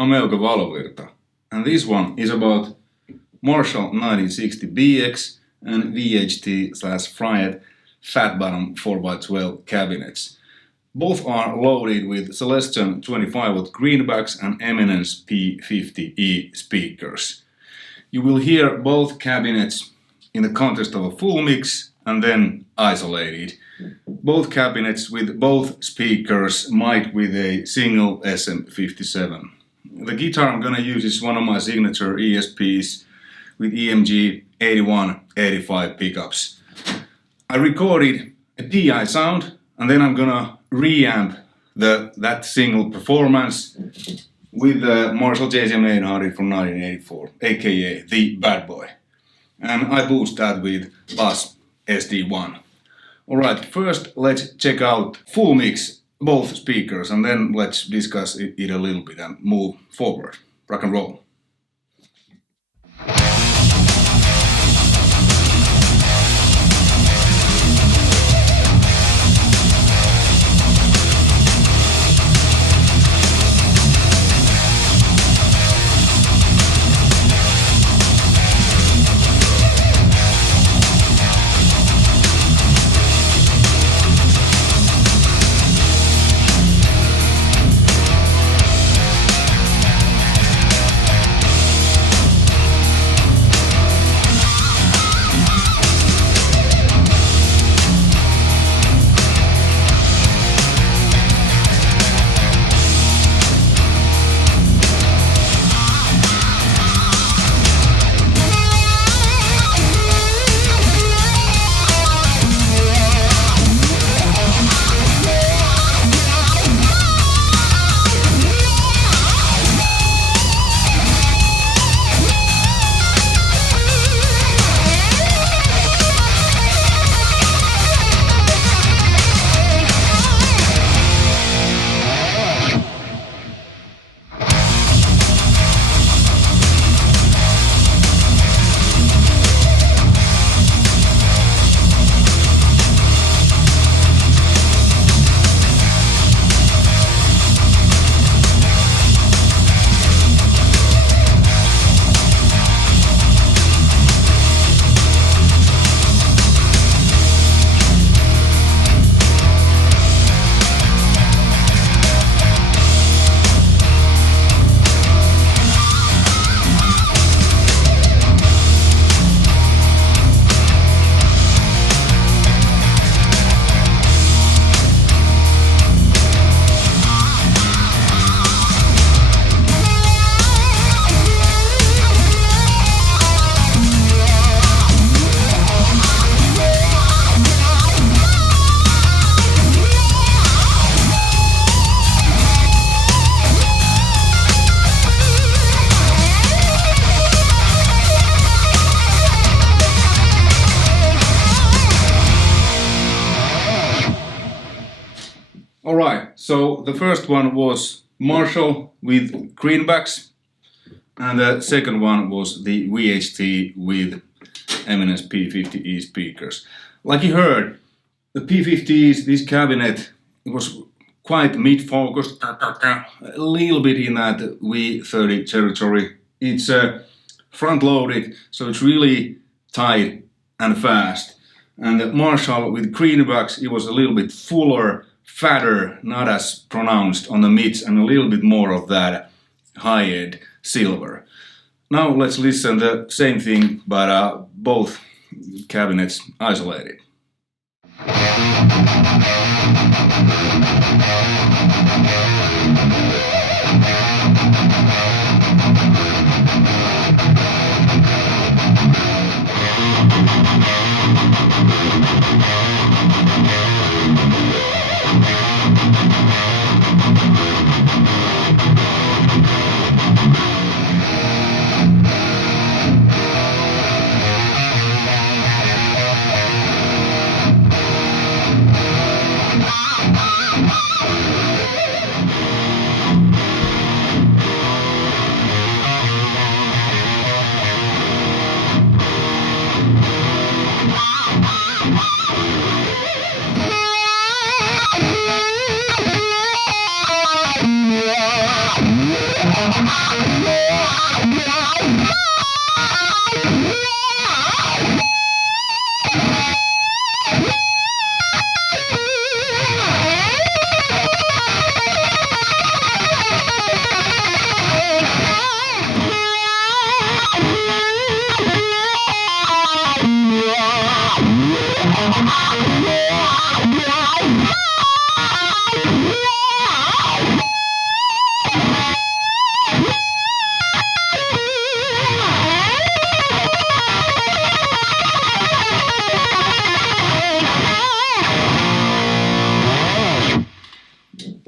I'm Euge Valovirta, and this one is about Marshall 1960BX and VHT/FRYETTE Fat Bottom 4x12 cabinets. Both are loaded with Celestion 25W Greenbacks and Eminence P50E speakers. You will hear both cabinets in the context of a full mix and then isolated. Both cabinets with both speakers mic'd with a single SM57. The guitar I'm gonna use is one of my signature ESPs with EMG 8185 pickups. I recorded a DI sound and then I'm gonna reamp that single performance with the Marshall JCM800 from 1984, aka the bad boy. And I boost that with Bus SD1. Alright, first let's check out full mix, both speakers, and then let's discuss it a little bit and move forward. Rock and roll. Alright, so the first one was Marshall with Greenbacks, and the second one was the VHT with Eminence P50E speakers. Like you heard, the P50Es, this cabinet, it was quite mid-focused, a little bit in that V30 territory. It's front-loaded, so it's really tight and fast. And the Marshall with Greenbacks, it was a little bit fuller, fatter, not as pronounced on the mids, and a little bit more of that high-end silver. Now let's listen the same thing, but both cabinets isolated.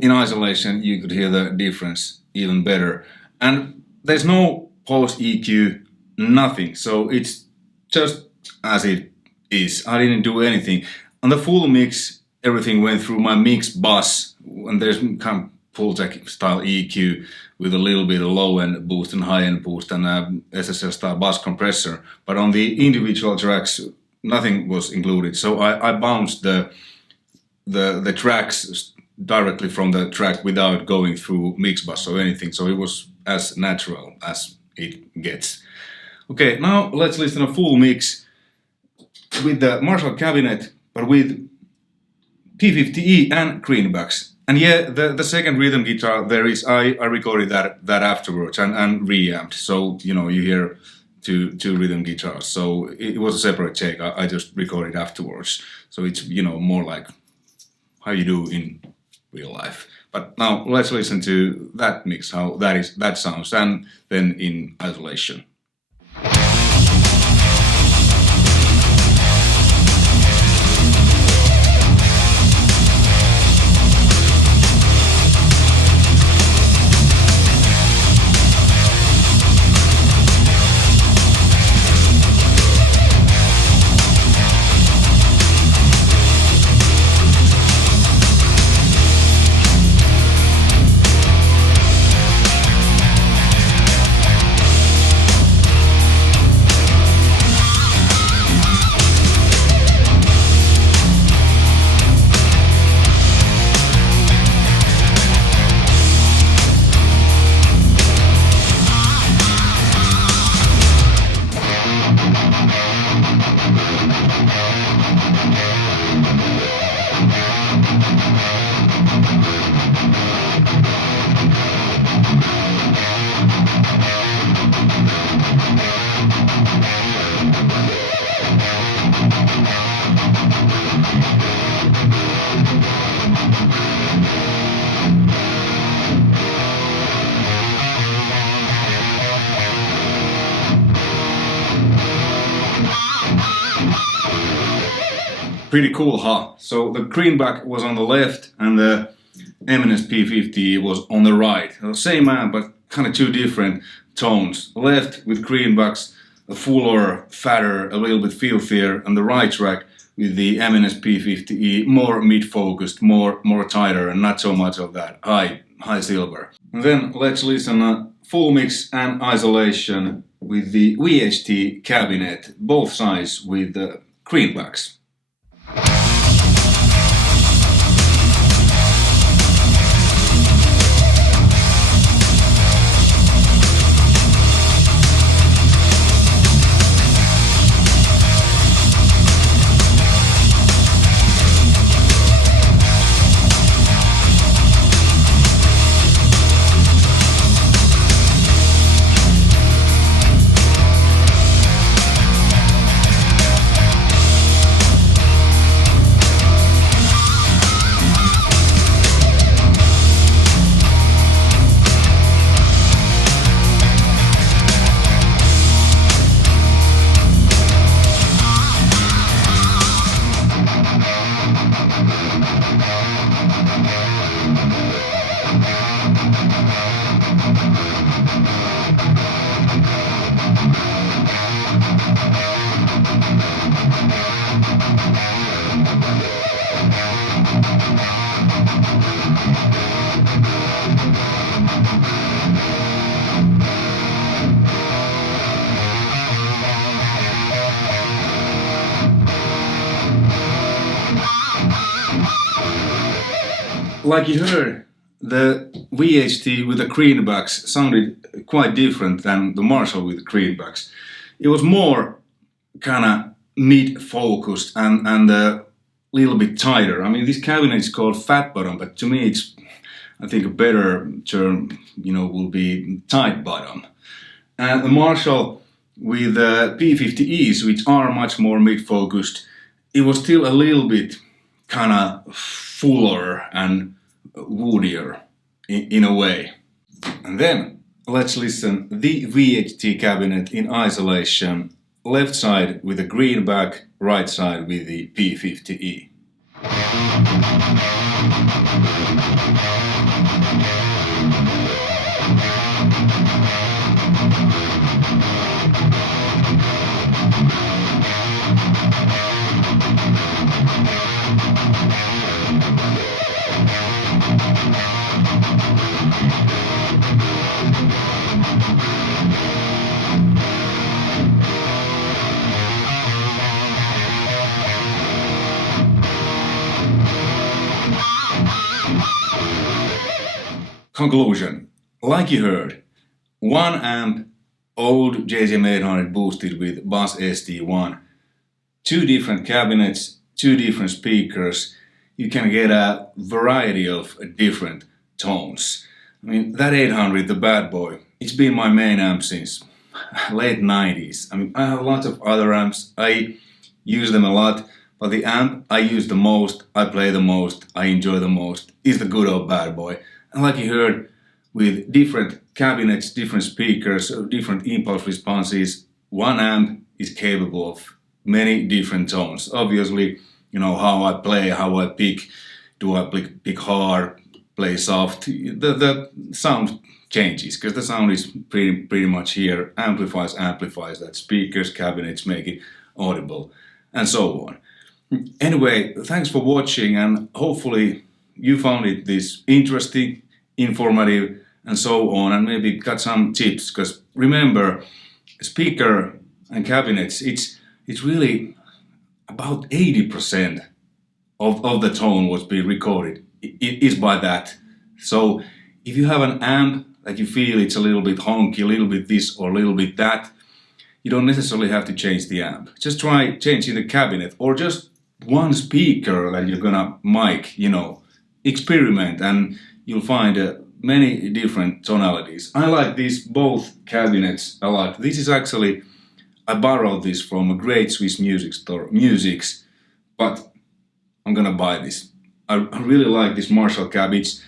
In isolation, you could hear the difference even better. And there's no post EQ, nothing. So it's just as it is. I didn't do anything. On the full mix, everything went through my mix bus, and there's kind of full tech style EQ with a little bit of low end boost and high end boost and SSL style bus compressor. But on the individual tracks, nothing was included. So I bounced the tracks directly from the track without going through mix bus or anything. So it was as natural as it gets. Okay, now let's listen to a full mix with the Marshall cabinet, but with P50E and Greenbacks. And yeah, the second rhythm guitar there is, I recorded that afterwards and reamped. So, you know, you hear two rhythm guitars. So it was a separate take. I just recorded afterwards. So it's, you know, more like how you do in real life. But now let's listen to that mix, how that sounds, and then in isolation. Pretty cool, huh? So the Greenback was on the left and the M&S P50 was on the right. Same amp, but kind of two different tones. Left with Greenbacks, a fuller, fatter, a little bit filthier, and the right track with the M&S P50E, more mid-focused, more tighter, and not so much of that high silver. And then let's listen to full mix and isolation with the VHT cabinet, both sides with the Greenbacks. Like you heard, the VHT with the Greenbacks sounded quite different than the Marshall with the Greenbacks. It was more kind of mid-focused and a little bit tighter. I mean, this cabinet is called fat bottom, but to me it's, I think a better term, will be tight bottom. And the Marshall with the P50Es, which are much more mid-focused, it was still a little bit kind of fuller and woodier in a way. And then let's listen the VHT cabinet in isolation, left side with a greenback, right side with the P50E. Conclusion. Like you heard, one amp, old JCM800 boosted with Bus ST1, two different cabinets, two different speakers. You can get a variety of different tones. I mean, that 800, the bad boy, it's been my main amp since late 90s. I mean, I have lots of other amps, I use them a lot, but the amp I use the most, I play the most, I enjoy the most, is the good old bad boy. And like you heard, with different cabinets, different speakers, different impulse responses, one amp is capable of many different tones. Obviously, how I play, how I pick, do I pick hard, play soft, the sound changes, because the sound is pretty much here, amplifies that speakers, cabinets make it audible, and so on. Anyway, thanks for watching, and hopefully you found this interesting, informative, and so on, and maybe got some tips, because remember, speaker and cabinets, it's really about 80% of the tone what's being recorded is by that. So if you have an amp that you feel it's a little bit honky, a little bit this or a little bit that, you don't necessarily have to change the amp. Just try changing the cabinet or just one speaker that you're gonna mic, experiment, and you'll find many different tonalities. I like these both cabinets a lot. This is actually, I borrowed this from a great Swiss music store, Musics, but I'm gonna buy this. I really like this Marshall cab. It's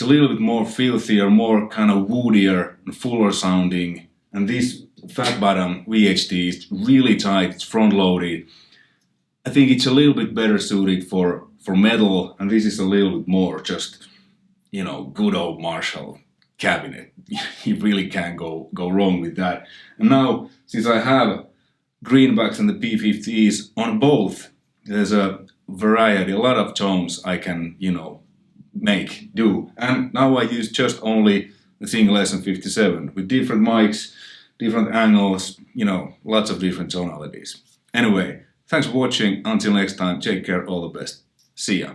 a little bit more filthier, more kind of woodier and fuller sounding. And this fat bottom VHT is really tight, it's front loaded. I think it's a little bit better suited for metal, and this is a little bit more just, good old Marshall cabinet. You really can't go wrong with that. And now, since I have Greenbacks and the P50Es on both, there's a variety, a lot of tones I can, do. And now I use just only the single SM57 with different mics, different angles, lots of different tonalities. Anyway, thanks for watching. Until next time, take care, all the best. See ya.